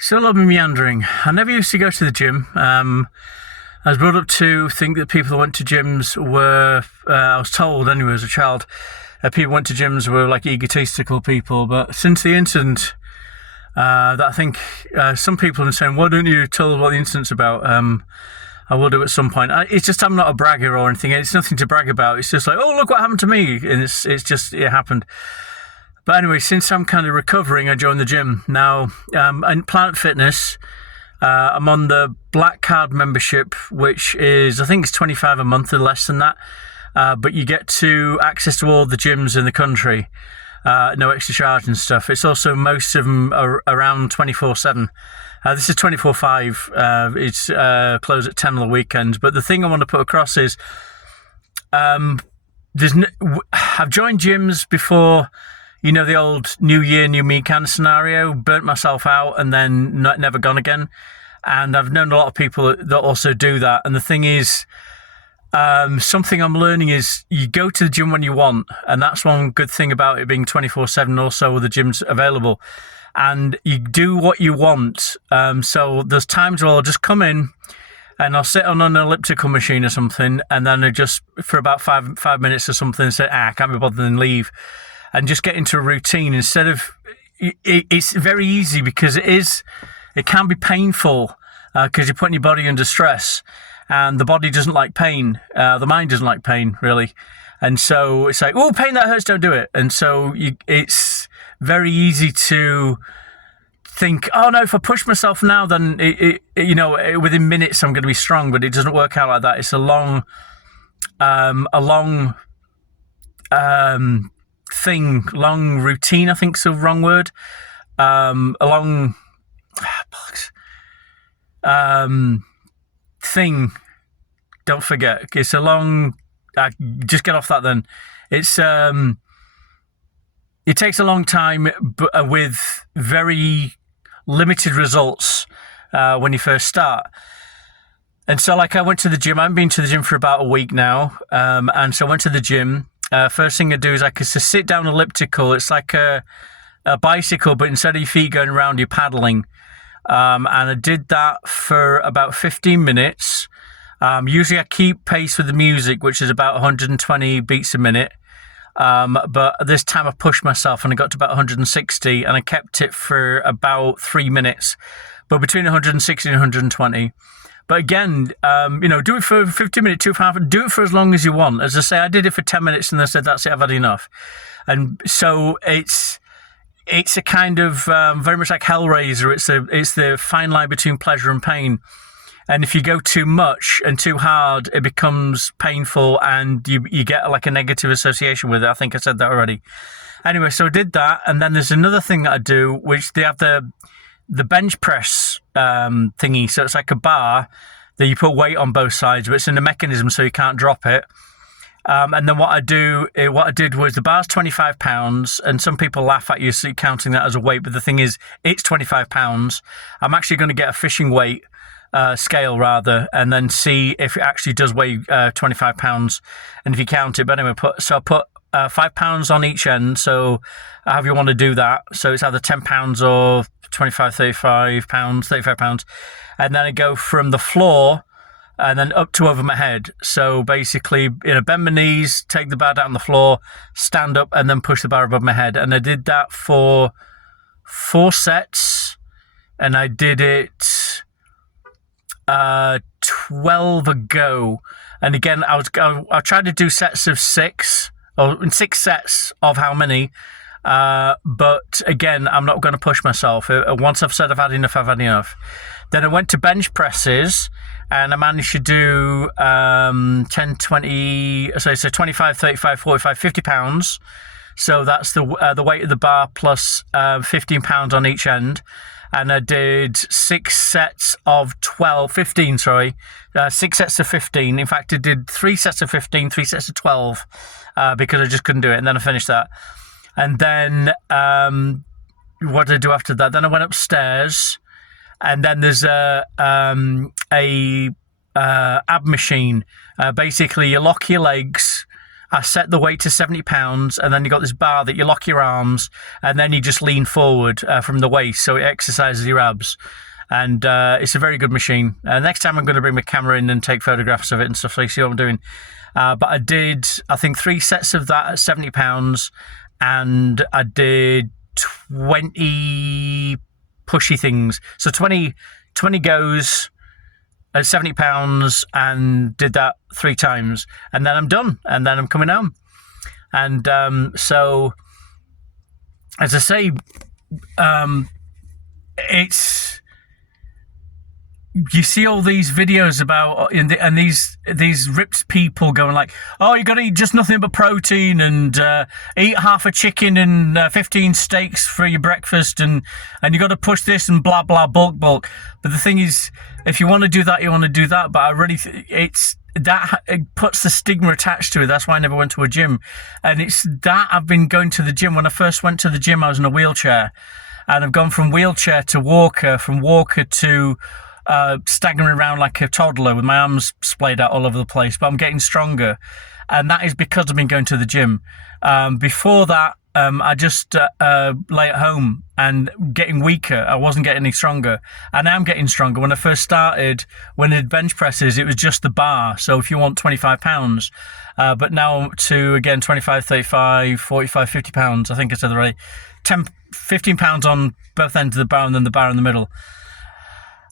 Still love me meandering. I never used to go to the gym. I was brought up to think that people that went to gyms were, I was told anyway as a child, people went to gyms were like egotistical people. But since the incident, that I think some people are saying, why don't you tell us what the incident's about? I will do at some point. It's just I'm not a bragger or anything. It's nothing to brag about. It's just like, oh, look what happened to me. And it's just, it happened. But anyway, since I'm kind of recovering, I joined the gym. Now, in Planet Fitness, I'm on the Black Card membership, which is, I think it's $25 a month or less than that. But you get to access to all the gyms in the country. No extra charge and stuff. It's also, most of them are around 24/7. This is 24/5. It's closed at 10 on the weekends. But the thing I want to put across is, I've joined gyms before. You know, the old New Year, New Me kind of scenario, burnt myself out and then never gone again. And I've known a lot of people that also do that. And the thing is, something I'm learning is you go to the gym when you want. And that's one good thing about it being 24/7, also with the gyms available. And you do what you want. So there's times where I'll just come in and I'll sit on an elliptical machine or something. And then I just, for about five minutes or something, say, I can't be bothered, and leave. And just get into a routine instead of. It's very easy because it can be painful because you're putting your body under stress, and the body doesn't like pain. The mind doesn't like pain, really, and so it's like, oh, pain that hurts, don't do it. And so it's very easy to think, oh no, if I push myself now, then within minutes I'm going to be strong. But it doesn't work out like that. It's a long long routine, I think is the wrong word. A long thing. Don't forget, it's a long. Just get off that. Then it's it takes a long time, but with very limited results when you first start. And so, like, I went to the gym. I haven't been to the gym for about a week now, and so I went to the gym. First thing I do is I can sit down elliptical. It's like a bicycle, but instead of your feet going around, you're paddling. And I did that for about 15 minutes. Usually I keep pace with the music, which is about 120 beats a minute. But this time I pushed myself and I got to about 160, and I kept it for about 3 minutes, but between 160 and 120. But again, do it for 50 minutes, 2.5 hours, do it for as long as you want. As I say, I did it for 10 minutes and I said, that's it, I've had enough. And so it's a kind of very much like Hellraiser. It's the fine line between pleasure and pain. And if you go too much and too hard, it becomes painful and you get like a negative association with it. I think I said that already. Anyway, so I did that. And then there's another thing that I do, which they have the bench press thingy. So it's like a bar that you put weight on both sides, but it's in a mechanism so you can't drop it. And then what I did was, the bar's 25 pounds, and some people laugh at you counting that as a weight, but the thing is, it's 25 pounds. I'm actually going to get a fishing weight scale rather, and then see if it actually does weigh 25 pounds, and if you count it. But anyway, I put 5 pounds on each end, so however you want to do that. So it's either 10 pounds or 25, 35 pounds, and then I go from the floor and then up to over my head. So basically, bend my knees, take the bar down on the floor, stand up, and then push the bar above my head. And I did that for 4 sets, and I did it 12 ago. And again, I tried to do sets of 6, or in 6 sets of how many. But again, I'm not going to push myself. Once I've said I've had enough, I've had enough. Then I went to bench presses, and I managed to do 10, 20, so 25, 35, 45, 50 pounds. So that's the weight of the bar plus 15 pounds on each end. And I did 6 sets of 15, 6 sets of 15. In fact, I did 3 sets of 15, 3 sets of 12, because I just couldn't do it. And then I finished that. And then what did I do after that? Then I went upstairs, and then there's a ab machine. Basically, you lock your legs I set the weight to 70 pounds, and then you got this bar that you lock your arms, and then you just lean forward from the waist, so it exercises your abs. And it's a very good machine. Next time I'm going to bring my camera in and take photographs of it and stuff, so you see what I'm doing. But I did, I think, 3 sets of that at 70 pounds, and I did 20 pushy things. So 20 goes at 70 pounds, and did that 3 times, and then I'm done, and then I'm coming home. And so, as I say, it's, you see all these videos about and these ripped people going like, oh, you got to eat just nothing but protein, and eat half a chicken and 15 steaks for your breakfast, and you got to push this and blah blah bulk. But the thing is, if you want to do that, you want to do that. But I really, it puts the stigma attached to it. That's why I never went to a gym. And it's that I've been going to the gym. When I first went to the gym, I was in a wheelchair, and I've gone from wheelchair to walker, from walker to staggering around like a toddler with my arms splayed out all over the place. But I'm getting stronger, and that is because I've been going to the gym. Before that, I just lay at home and getting weaker. I wasn't getting any stronger, and I'm getting stronger. When I first started, when I did bench presses, it was just the bar. So if you want 25 pounds, but now to, again, 25, 35, 45, 50 pounds, I think it's the right 10, 15 pounds on both ends of the bar, and then the bar in the middle.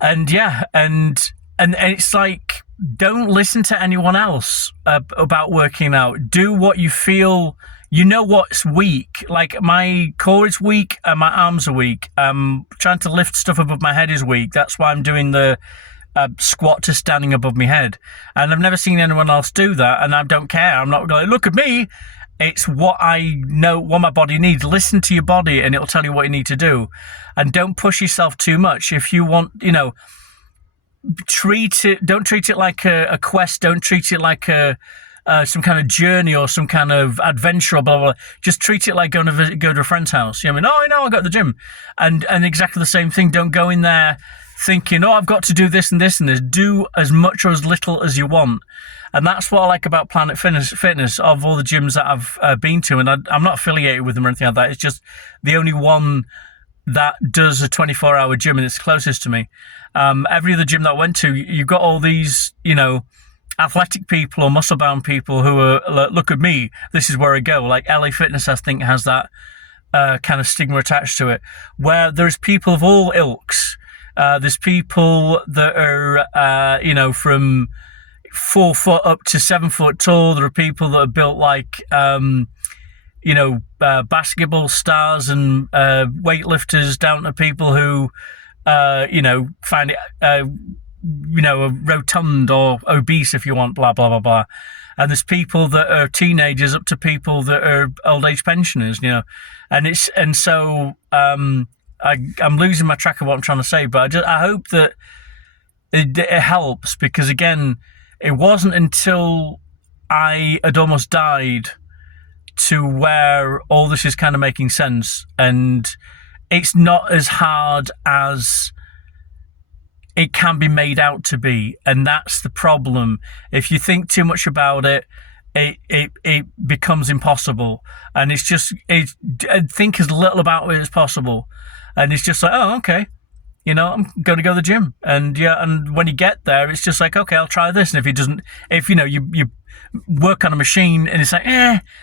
And yeah, and it's like, don't listen to anyone else about working out. Do what you feel. You know what's weak. Like, my core is weak and my arms are weak. Trying to lift stuff above my head is weak. That's why I'm doing the squat to standing above my head. And I've never seen anyone else do that, and I don't care. I'm not going, look at me. It's what I know, what my body needs. Listen to your body, and it'll tell you what you need to do. And don't push yourself too much. If you want, don't treat it like a quest. Don't treat it like some kind of journey or some kind of adventure or blah, blah, blah. Just treat it like go to a friend's house. You know what I mean? Oh, I know, I got to the gym. And exactly the same thing. Don't go in there thinking, oh, I've got to do this and this and this. Do as much or as little as you want. And that's what I like about Planet Fitness, of all the gyms that I've been to. And I'm not affiliated with them or anything like that. It's just the only one that does a 24-hour gym, and it's closest to me. Every other gym that I went to, you've got all these, athletic people or muscle-bound people who are, look at me, this is where I go. Like LA Fitness, I think, has that kind of stigma attached to it, where there's people of all ilks. There's people that are, from 4 foot up to 7 foot tall. There are people that are built like, basketball stars and weightlifters, down to people who, find it, rotund or obese, if you want, blah, blah, blah, blah. And there's people that are teenagers up to people that are old age pensioners, and so I'm losing my track of what I'm trying to say, but I hope that it helps, because again, it wasn't until I had almost died to where all this is kind of making sense, and it's not as hard as it can be made out to be, and that's the problem. If you think too much about it, it becomes impossible, and think as little about it as possible, and it's just like, oh, okay, I'm going to go to the gym, and when you get there, it's just like, okay, I'll try this, and if you work on a machine and it's like,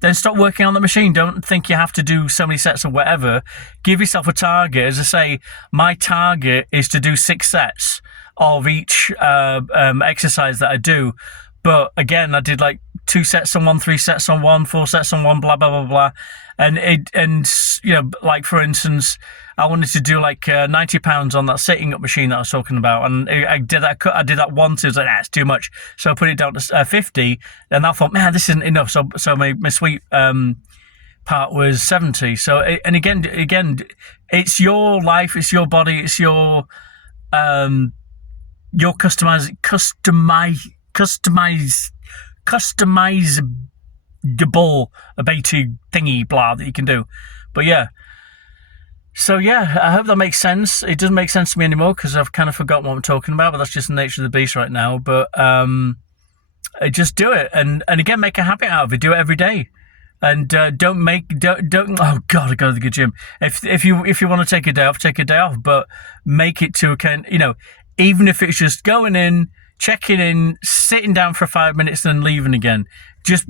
then stop working on the machine. Don't think you have to do so many sets or whatever. Give yourself a target. As I say, my target is to do 6 sets of each exercise that I do. But again, I did like 2 sets on one, 3 sets on one, 4 sets on one, blah, blah, blah, blah. And like, for instance, I wanted to do like 90 pounds on that sitting up machine that I was talking about, and I did that once. It was like, it's too much, so I put it down to 50, and I thought, man, this isn't enough. So my sweet part was 70. So, and again, it's your life, it's your body, it's your customizable ability thingy blah that you can do. But yeah. So yeah, I hope that makes sense. It doesn't make sense to me anymore because I've kind of forgotten what I'm talking about, but that's just the nature of the beast right now. But just do it, and again, make a habit out of it. Do it every day, and don't. Oh God, I go to the gym. If you want to take a day off, take a day off, but make it to even if it's just going in, checking in, sitting down for 5 minutes, then leaving again. Just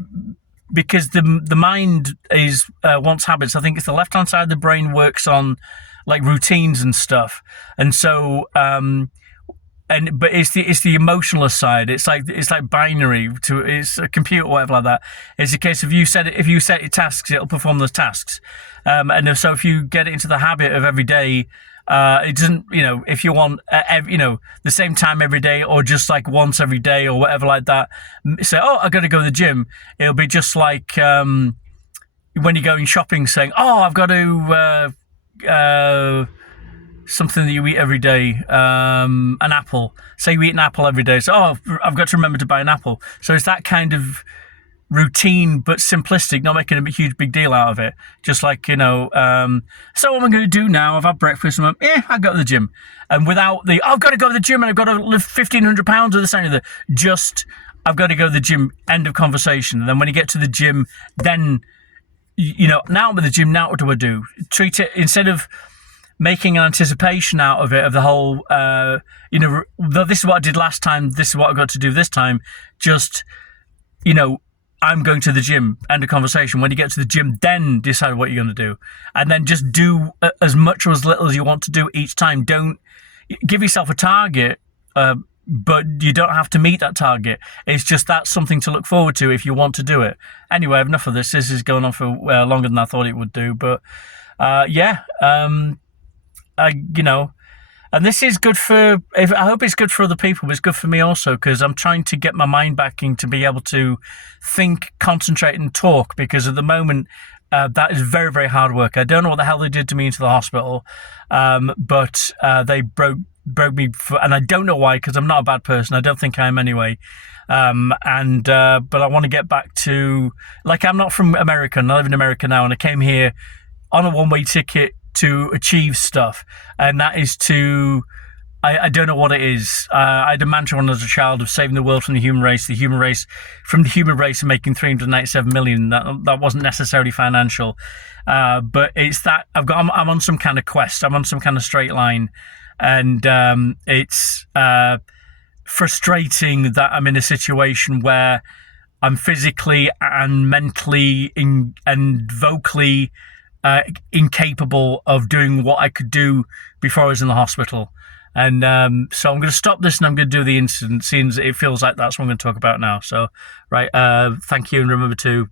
because the mind is wants habits. I think it's the left hand side of the brain works on like routines and stuff, and so but it's the emotional side. It's like binary it's a computer or whatever like that. It's a case of if you set your tasks, it'll perform those tasks, and so if you get it into the habit of every day. It doesn't, if you want, the same time every day or just like once every day or whatever like that, say, oh, I got to go to the gym. It'll be just like when you're going shopping saying, oh, I've got to, something that you eat every day, an apple. Say you eat an apple every day. So, oh, I've got to remember to buy an apple. So it's that kind of routine but simplistic, not making a huge big deal out of it. Just like, so what am I going to do now? I've had breakfast and I go to the gym. And without I've got to go to the gym and I've got to lift 1,500 pounds or the same of just, I've got to go to the gym, end of conversation. And then when you get to the gym, then, now I'm at the gym, now what do I do? Treat it, instead of making an anticipation out of it, of the whole, this is what I did last time, this is what I've got to do this time, just, I'm going to the gym, end of conversation. When you get to the gym, then decide what you're going to do. And then just do as much or as little as you want to do each time. Don't give yourself a target, but you don't have to meet that target. It's just that's something to look forward to if you want to do it. Anyway, enough of this. This is going on for longer than I thought it would do. But and this is good I hope it's good for other people, but it's good for me also, because I'm trying to get my mind back in to be able to think, concentrate and talk, because at the moment that is very, very hard work. I don't know what the hell they did to me into the hospital, but they broke me, and I don't know why, because I'm not a bad person. I don't think I am anyway. But I want to get back to, I'm not from America, and I live in America now, and I came here on a one-way ticket to achieve stuff, and that is I don't know what it is. I had a mantra when I was a child of saving the world from the human race, from the human race and making 397 million. That wasn't necessarily financial, but it's that I'm on some kind of quest. I'm on some kind of straight line, and it's frustrating that I'm in a situation where I'm physically and mentally and vocally incapable of doing what I could do before I was in the hospital. And so I'm going to stop this and I'm going to do the incident, seeing it feels like that's what I'm going to talk about now. So, right, thank you, and remember to